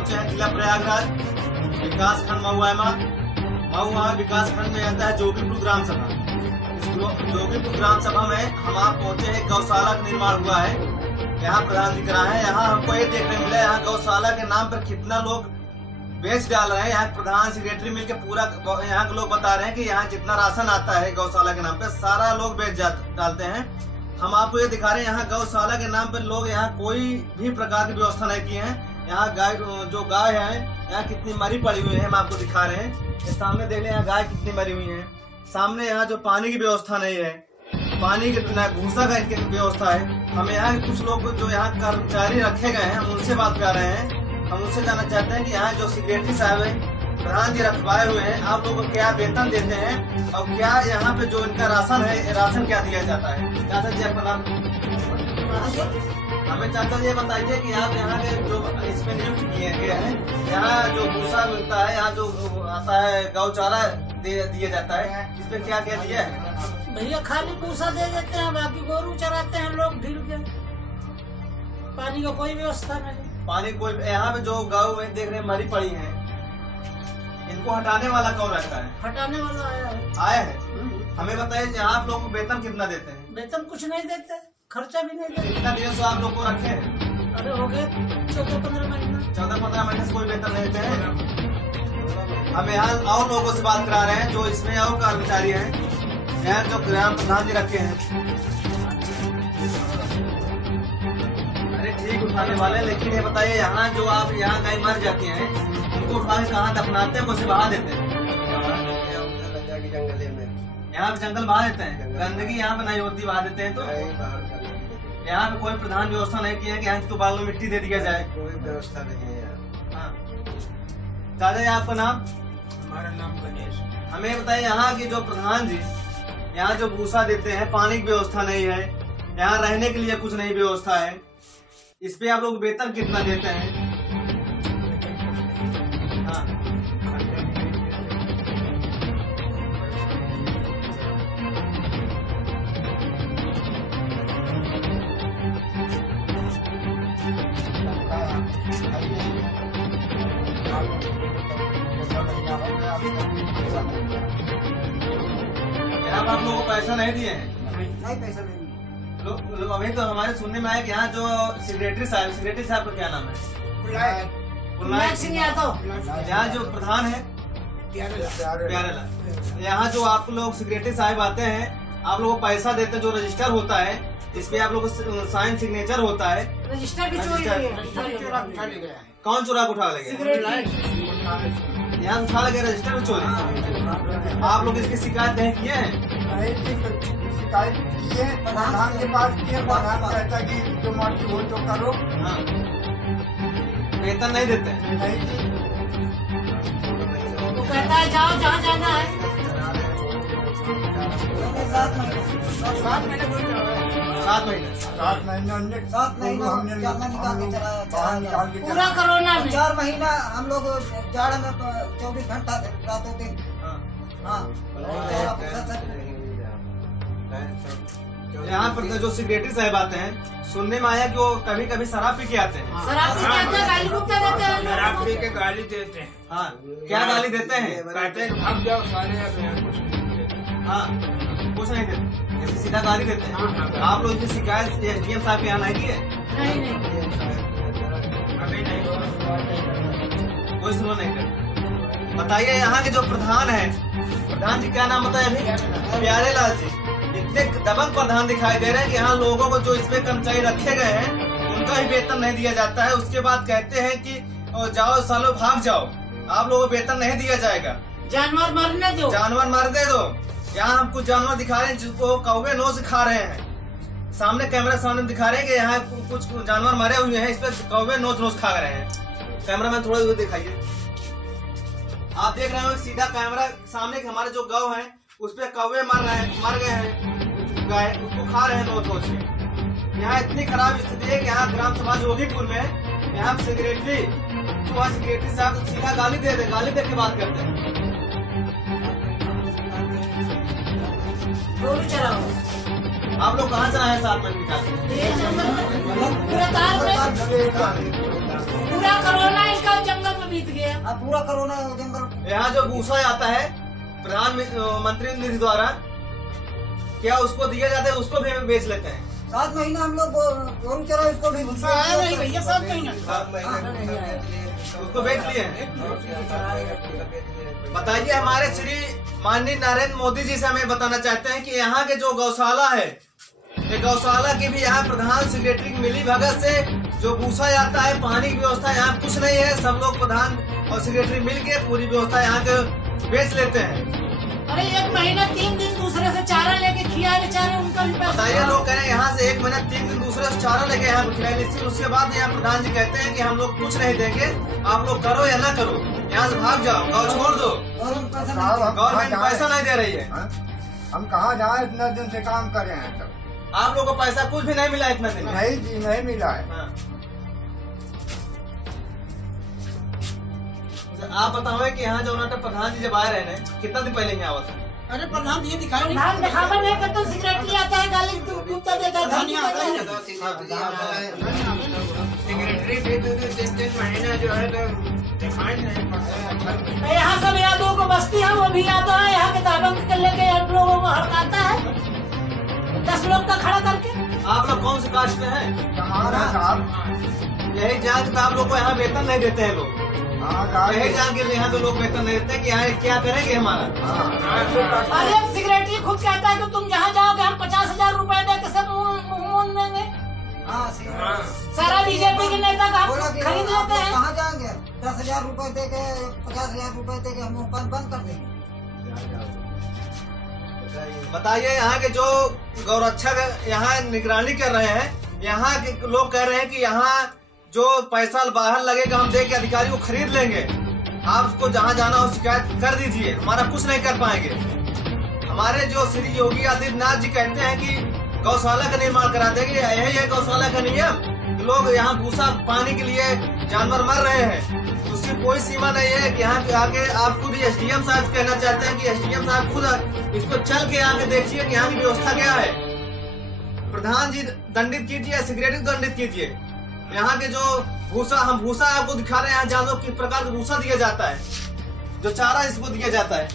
पहुंचे हैं जिला प्रयागराज, विकास खंड महुआ विकास खंड में आता है जोगीपुर ग्राम सभा। इस जोगीपुर ग्राम सभा में हम आप पहुंचे हैं, गौशाला का निर्माण हुआ है। यहाँ प्रधान दिख रहा है। यहाँ हमको ये देखने मिला, यहाँ गौशाला के नाम पर कितना लोग बेच डाल रहे हैं। यहाँ प्रधान सेक्रेटरी मिलकर पूरा यहाँ के लोग बता रहे हैं कि यहाँ जितना राशन आता है गौशाला के नाम पे सारा लोग बेच डालते हैं। हम आपको ये दिखा रहे हैं, यहाँ गौशाला के नाम पर लोग यहाँ कोई भी प्रकार की व्यवस्था नहीं की है। यहाँ गाय है यहाँ कितनी मरी पड़ी हुई है, हम आपको दिखा रहे हैं। ये सामने देख लें, यहाँ गाय कितनी मरी हुई है। सामने यहाँ जो पानी की व्यवस्था नहीं है, पानी के भूसा का इनकी व्यवस्था है। हम यहाँ कुछ लोग जो यहाँ कर्मचारी रखे गए हैं, हम उनसे बात कर रहे हैं। हम उनसे जानना चाहते हैं कि यहाँ जो सेक्रेटरी साहब है, प्रधान जी रखवाए हुए हैं, आप लोगों को क्या वेतन देते हैं और क्या यहाँ पे जो इनका राशन है, राशन क्या दिया जाता है। चाचा जी आपका नाम? हमें चाचा जी बताइए कि आप यहाँ के जो इसमें नियुक्त किए गए हैं, यहाँ जो भूसा मिलता है, यहाँ जो आता है गौचारा दिया जाता है, इसमें क्या क्या दिया है? भैया खाली भूसा दे देते हैं, बाकी गोरू चराते हैं लोग ढील के। पानी का कोई व्यवस्था नहीं। पानी कोई, यहाँ पे जो गाँव में देख रहे हैं मरी पड़ी है, इनको हटाने वाला कौन रहता है? हटाने वाला आया है। हमें बताइए आप लोग को वेतन कितना देते हैं? वेतन कुछ नहीं देते, खर्चा भी नहीं देते। कितना दिनों से आप लोग को रखे हैं? अरे हो गए 14-15 महीना। 14-15 महीने से कोई वेतन नहीं देते हैं। हम यहाँ और लोगों से बात करा रहे हैं जो इसमें और कर्मचारी हैं, यहाँ जो ग्राम प्रधान जी रखे हैं। अरे ठीक उठाने वाले, लेकिन ये बताइए यहाँ जो आप यहाँ गाय मर जाती हैं, उनको उठा के कहाँ दफनाते हैं, उसे बहा देते हैं? यहाँ पे जंगल बहा देते हैं। गंदगी यहाँ पे नहीं होती, बहा देते हैं। तो यहाँ पे कोई प्रधान व्यवस्था नहीं की है कि यहाँ इसको बाल में मिट्टी दे दिया जाए? कोई व्यवस्था नहीं है। हाँ। दादा जी आपका नाम? हमारा नाम गणेश। हमें बताइए यहाँ की जो प्रधान जी यहाँ जो भूसा देते हैं, पानी की व्यवस्था नहीं है, यहाँ रहने के लिए कुछ नहीं व्यवस्था है, इस पे आप लोग वेतन कितना देते हैं? हाँ। यहाँ आप लोगों को पैसा नहीं दिए हैं? नहीं पैसा नहीं। लोग अभी तो हमारे सुनने में आया कि यहाँ जो सेक्रेटरी साहब का क्या नाम है? कुलनायक सिंह यादव। यहाँ जो प्रधान है प्यारेलाल। यहाँ जो आप लोग सेक्रेटरी साहब आते हैं, आप लोग को पैसा देते हैं, जो रजिस्टर होता है इस पे आप लोग साइन सिग्नेचर होता है। रजिस्टर भी चोरी हुई है। कौन चुरा के उठा ले गया? यहाँ उठा ले गया रजिस्टर भी चोरी। आप लोग इसकी शिकायत नहीं किए हैं? शिकायत किए प्रधान के पास किए, प्रधान कहता है कि जो मर्जी हो तो करो। हाँ। वेतन नहीं देते हैं? वो कहता है जाओ जहाँ जाना है। 7 महीने 7 महीने 7 महीने हमने पूरा कोरोना में 4 महीना हम लोग जाड़ में 24 घंटा रातों दिन। हाँ। यहाँ पर जो सेक्रेटरी साहब आते हैं, सुनने में आया कि वो कभी कभी शराब पी के आते हैं। शराब पी के आते हैं, गाली गुप्ता देते हैं। शराब पी के गाली देते हैं। हाँ। क्या गाली देते हैं? कहते हैं भाग जाओ सारे। हाँ, कुछ नहीं देते, ऐसे सीधा गाली देते हैं। आप लोग इसकी शिकायत SDM साहब के यहाँ नहीं की है? नहीं अभी नहीं। कोई सुनो नहीं कर। बताइए यहाँ के जो प्रधान है, प्रधान जी क्या नाम बताया अभी? प्यारेलाल जी। इतने दबंग प्रधान दिखाई दे रहे हैं कि यहाँ लोगों को जो इसमें कर्मचारी रखे गए हैं उनका ही वेतन नहीं दिया जाता है। उसके बाद कहते हैं कि जाओ सालों भाग जाओ, आप लोगों को वेतन नहीं दिया जाएगा। जानवर मरने दो, जानवर मार दे दो। यहाँ हम कुछ जानवर दिखा रहे हैं जिसको कौवे नोच खा रहे हैं। सामने कैमरा सामने दिखा रहे हैं कि यहाँ कुछ जानवर मरे हुए हैं, इस पे कौवे नोच खा रहे हैं। कैमरा मैन थोड़ा दिखाइए। आप देख रहे हो सीधा कैमरा सामने हमारे जो गौ है उस पे कौवे मर गए हैं, गाय उसको खा रहे हैं नोच के। यहाँ इतनी खराब स्थिति है कि यहाँ ग्राम सभा जोगीपुर में यहाँ सेक्रेटरी साहब सीधा गाली दे के बात करते हैं। गोरू चराओ। आप लोग कहाँ चलाए 7 महीने निकाल? पूरा तार में पूरा कोरोना इनका जंगल में बीत गया। अब पूरा कोरोना जंगल। यहाँ जो भूसा आता है प्रधानमंत्री निधि द्वारा, क्या उसको दिया जाता है? उसको भी हमें बेच लेते हैं। 7 महीना हम लोग गोरू चरा उसको भी आया नहीं भैया, 7 महीना उसको बेच लिए हैं। बताइए, हमारे श्री माननीय नरेंद्र मोदी जी से हमें बताना चाहते हैं कि यहाँ के जो गौशाला है, ये गौशाला की भी यहाँ प्रधान सेक्रेटरी की मिली भगत से जो भूसा जाता है, पानी की व्यवस्था यहाँ कुछ नहीं है। सब लोग प्रधान और सेक्रेटरी मिल के पूरी व्यवस्था यहाँ के बेच लेते हैं। अरे 1 महीना 3 दिन दूसरे से चारा लेके खिया बेचारे, उनका भी पैसा। बताइए, लोग कह रहे हैं यहाँ से 1 महीना 3 दिन दूसरे से चारा लेके यहाँ पर खिलाए, उसके बाद यहाँ प्रधान जी कहते हैं कि हम लोग कुछ नहीं देंगे, आप लोग करो या ना करो, यहाँ से भाग जाओ, गाँव छोड़ दो। गवर्नमेंट पैसा नहीं दे रही है। हम कहाँ जाए? इतना दिन से काम कर रहे हैं सब। आप लोग को पैसा कुछ भी नहीं मिला इतना दिन? नहीं जी, नहीं मिला है। हाँ। आप बताओ कि यहाँ जो प्रधान जी जब आए रहे हैं, कितना दिन पहले यहाँ आवा था? अरे प्रधान ये दिखाया नहीं, दिखावा नहीं करता। सेक्रेटरी आता है, गाली कुत्ता देता है, धनिया आता है। सेक्रेटरी भी 2-3 महीना जो है तो दिखाई नहीं पड़ता। यहाँ सब यादों को बस्ती है, वो भी आता है यहाँ के दावत कर लेके हम लोगों को हड़काता है 10 लोग का खड़ा करके। आप लोग कौन से कास्ट में हैं? हमारा साहब यही जान के आप लोग को यहाँ वेतन नहीं देते हैं लोग। यही जान के यहाँ तो लोग वेतन नहीं देते हैं कि यहाँ क्या करेंगे हमारा। अरे सेक्रेटरी खुद कहता है कि तुम जहाँ जाओगे हम 50,000 रुपए दे के सब मुँह देंगे। सारा बीजेपी के नेता का खरीद लेते हैं। कहाँ जाएंगे? 10,000 रुपए दे के 50,000 रुपए दे के हम बंद कर देंगे। बताइए, यहाँ के जो गौरक्षक यहाँ निगरानी कर रहे हैं, यहाँ के लोग कह रहे हैं कि यहाँ जो पैसा बाहर लगेगा हम दे के अधिकारी को खरीद लेंगे। आप उसको जहाँ जाना हो शिकायत कर दीजिए, हमारा कुछ नहीं कर पाएंगे। हमारे जो श्री योगी आदित्यनाथ जी कहते हैं कि गौशाला का निर्माण करा देंगे। यही है गौशाला का नियम। लोग यहाँ भूसा पानी के लिए जानवर मर रहे हैं, उसकी कोई सीमा नहीं है कि यहाँ आके आप खुद एसडीएम साहब कहना चाहते हैं कि एसडीएम साहब खुद इस पर चल के आके देखिए कि यहाँ की व्यवस्था क्या है। प्रधान जी दंडित कीजिए, सेक्रेटरी दंडित कीजिए। यहाँ के जो भूसा, हम भूसा आपको दिखा रहे हैं, यहाँ जानवर किस प्रकार का भूसा दिया जाता है, जो चारा इसको दिया जाता है।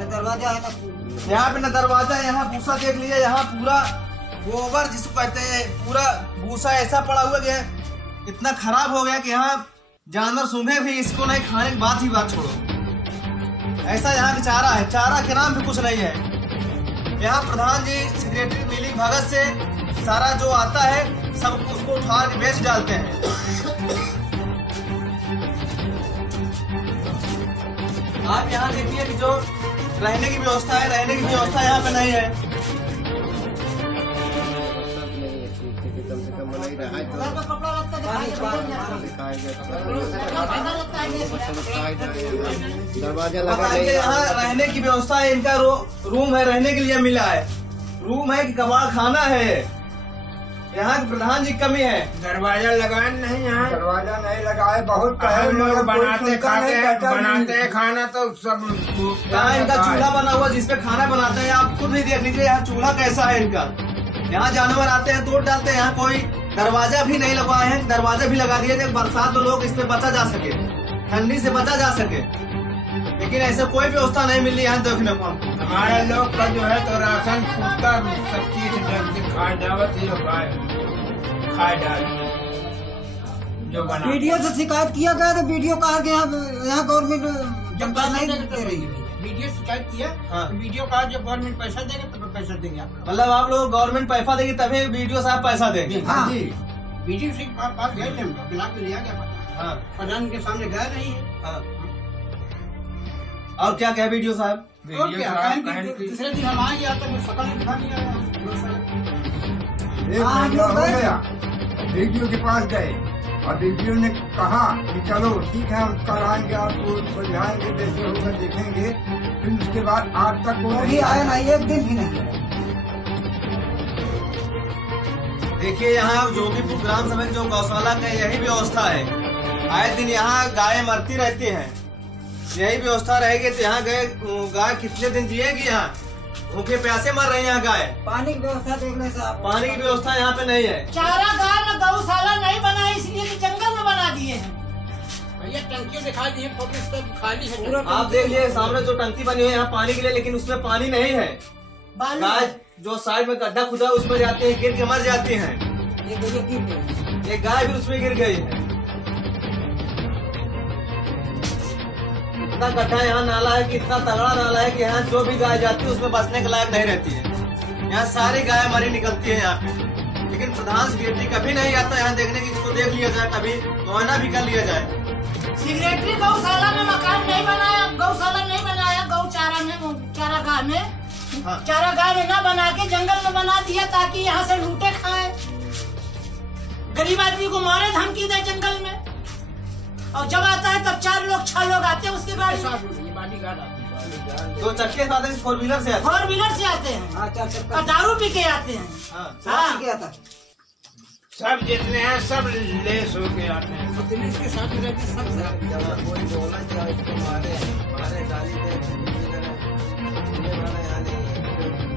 दरवाजा है ना, यहाँ पे न दरवाजा है, यहाँ भूसा देख लीजिए, यहाँ पूरा गोबर जिसको कहते हैं, पूरा भूसा ऐसा पड़ा हुआ गया, इतना खराब हो गया कि यहाँ जानवर सूंघे भी इसको नहीं, खाने की बात छोड़ो। ऐसा यहाँ का चारा है, चारा के नाम भी कुछ नहीं है। यहाँ प्रधान जी सेक्रेटरी मिली भगत से सारा जो आता है सब उसको उठा के बेच डालते हैं। आप यहाँ देखिए कि जो रहने की व्यवस्था है, रहने की व्यवस्था यहाँ पे नहीं है। कपड़ा लगता दरवाजा बताइए, यहाँ रहने की व्यवस्था है, इनका रूम है, रहने के लिए मिला है, रूम है कि कबाड़ खाना है। यहाँ के प्रधान जी कमी है, दरवाजा लगाए नहीं, यहाँ दरवाजा नहीं लगाए। बहुत हम लोग बनाते हैं खाना तो सब यहाँ इनका चूल्हा बना हुआ जिसपे खाना बनाते हैं। आप खुद ही देख लीजिए यहाँ चूल्हा कैसा है इनका। यहाँ जानवर आते हैं तोड़ डालते हैं। यहाँ कोई दरवाजा भी नहीं लगवाए हैं, दरवाजा भी लगा दिए थे बरसात में लोग इस पे बचा जा सके, ठंडी से बचा जा सके, लेकिन ऐसे कोई व्यवस्था नहीं मिली यहाँ देखने को। हमारे लोग का जो है तो राशन फूटता सब चीज खा जावत खा डाल जो बना। वीडियो से शिकायत किया गया तो वीडियो कहा गया यहाँ गवर्नमेंट जब नहीं दे रही है। वीडियो शिकायत किया, हाँ। वीडियो कहा जब गवर्नमेंट पैसा देगा तब पैसा देंगे आप। मतलब आप लोग गवर्नमेंट पैसा देगी तभी वीडियो साहब पैसा देंगे। हाँ। जी, वीडियो से पास गए थे, ब्लॉक में लिया गया, हाँ प्रधान के सामने गए नहीं है। हाँ। और क्या क्या वीडियो साहब? और क्या, दूसरे दिन हम आएंगे तो वो शकल नहीं दिखा नहीं आया। एक महीना हो गया, वीडियो के पास गए और वीडियो ने कहा कि चलो ठीक है हम कल आएंगे, आपको सुलझाएंगे, जैसे होगा देखेंगे। फिर उसके बाद आज तक वो नहीं आया, नहीं एक दिन भी नहीं आया। देखिए यहाँ जोगीपुर ग्राम समिति जो गौशाला का यही व्यवस्था है। आए दिन यहाँ गाय मरती रहती हैं, यही व्यवस्था रहेगी तो यहाँ गाय कितने दिन जिएगी यहाँ? भूखे प्यासे मर रही हैं यहाँ गाय। पानी की व्यवस्था देख ले साहब। पानी की व्यवस्था यहाँ पे नहीं है। चारागाह में गौशाला नहीं बनाई इसलिए कि जंगल में बना दिए हैं। भैया टंकी दिखा दी है, पब्लिक सब खाली है। पूरा आप देख लिए सामने जो टंकी बनी हुई है यहाँ पानी के लिए, लेकिन उसमें पानी नहीं है। बालू गाय जो साइड में गड्ढा खुदा है उसमें जाते हैं, गिर के मर जाती हैं। ये देखिए गिर गई। एक गाय भी उसमें गिर गई है। इतना गड्ढा यहाँ नाला है कि इतना तगड़ा नाला है कि यहाँ जो भी गाय जाती है उसमें बचने के लायक नहीं रहती है। यहाँ सारी गाय मरी निकलती है यहाँ पे। लेकिन प्रधान सेक्रेटरी कभी नहीं आता यहाँ देखने की, इसको देख लिया जाए, कभी मुआयना भी कर लिया जाए। सेक्रेटरी गौशाला में मकान नहीं बनाया, गौशाला नहीं बनाया, गौचारा में चारागाह में हाँ। चारागाह में न बना के जंगल में बना दिया ताकि यहाँ से लूटे खाए, गरीब आदमी को मारे धमकी दे जंगल में। और जब आता है तब 4 लोग 6 लोग आते हैं उसके गाड़ी में। ये बॉडीगार्ड आती है। 2 चक्के से आते हैं, 4 व्हीलर से आते हैं। 4 व्हीलर से आते हैं हाँ 4 और चक्कर दारू पी के आते हैं। हाँ। हाँ। क्या था? सब जितने हैं सब लेस होके आते हैं। पुलिस के साथ रहते सब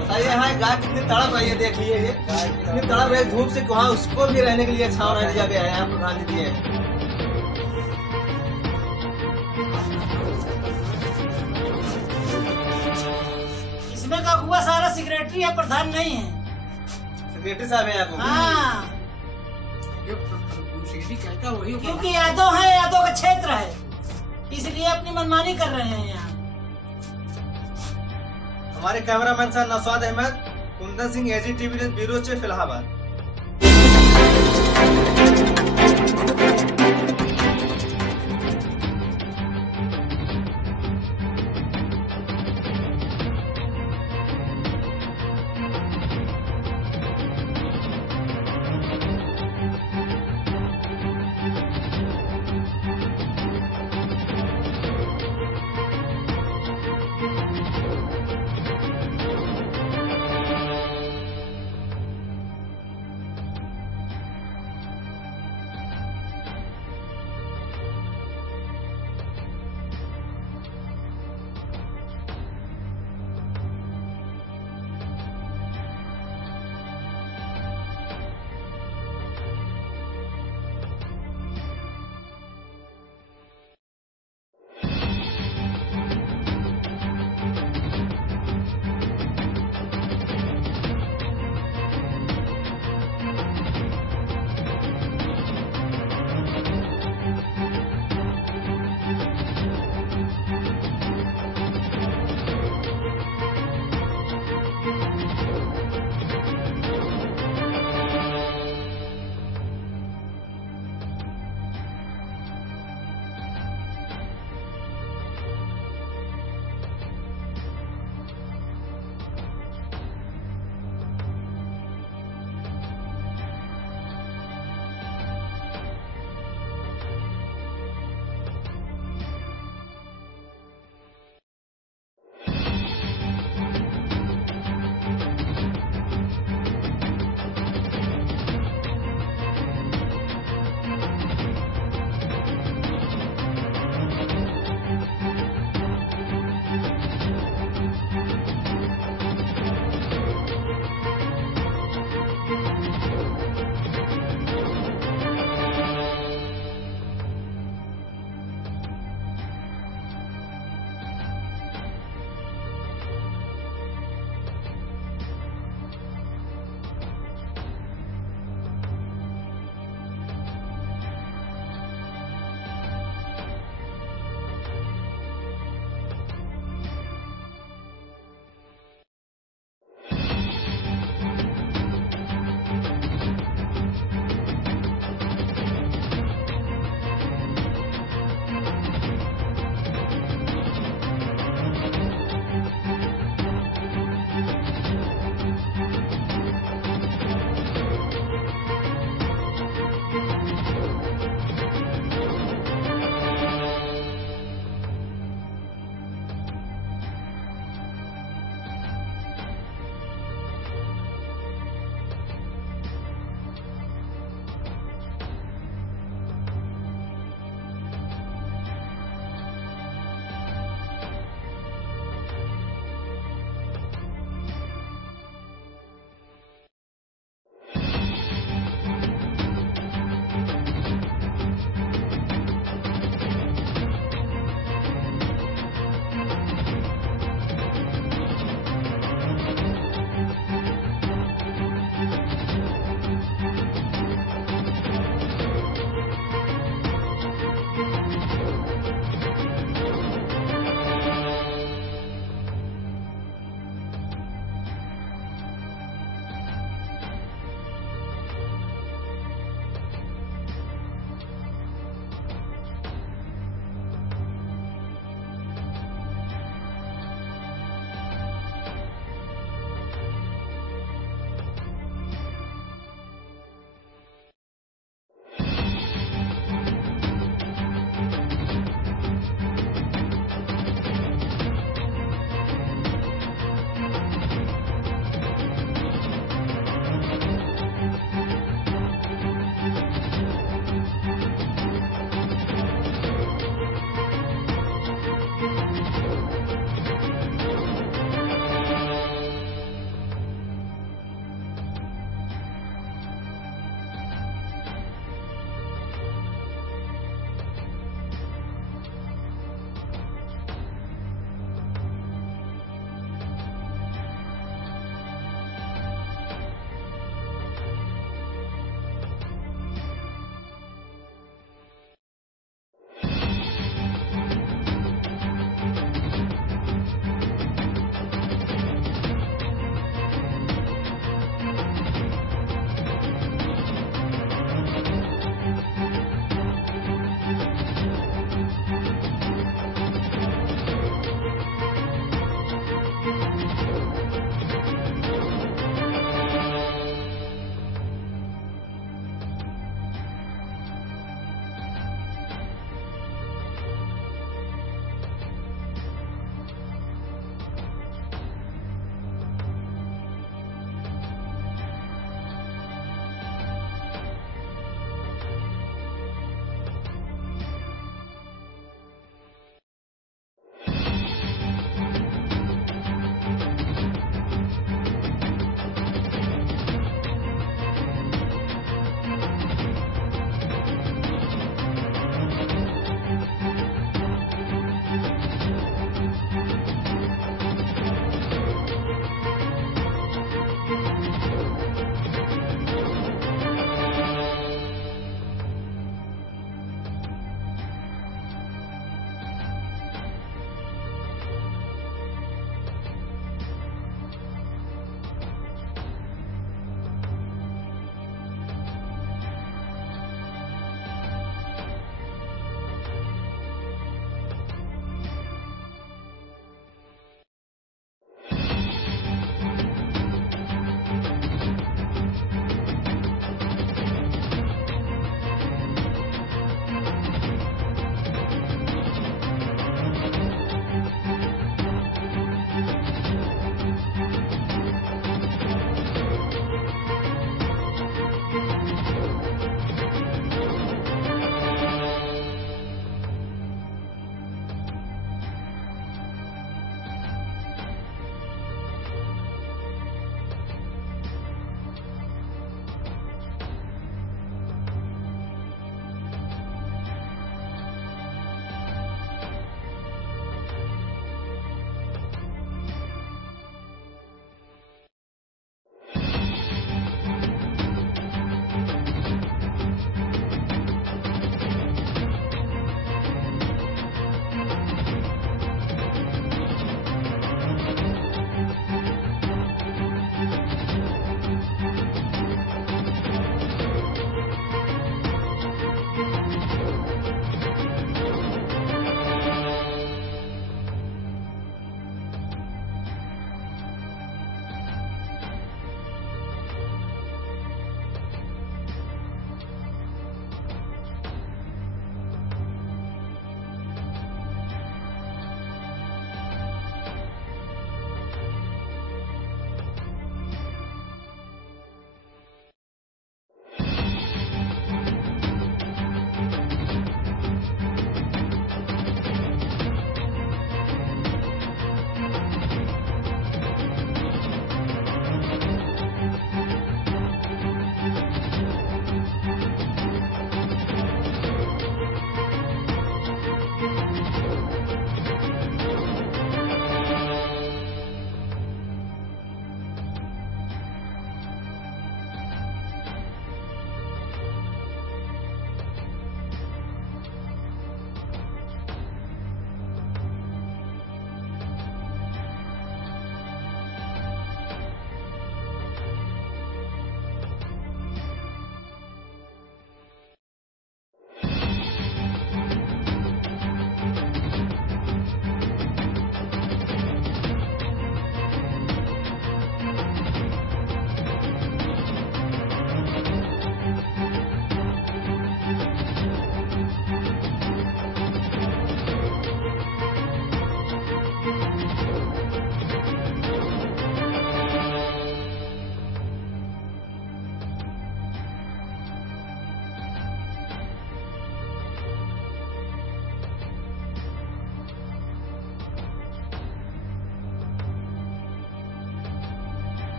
बताइए यहाँ गाय कितनी तड़प रही है, देख लीजिए ये कितनी तड़प रही है धूप से। वहाँ उसको भी रहने के लिए छांव नहीं दिया गया है, यहाँ प्रधान जी दिए हैं। इसमें का हुआ सारा सेक्रेटरी है, प्रधान नहीं है। सेक्रेटरी साहब है यहाँ को। हाँ जो सीधी कहता है वही क्योंकि यादव है, यादव का क्षेत्र है, इसलिए अपनी मनमानी कर रहे हैं यहाँ। हमारे cameraman sir Naushad Ahmad, Kundan Singh, AG TV news, bureau chief, Allahabad.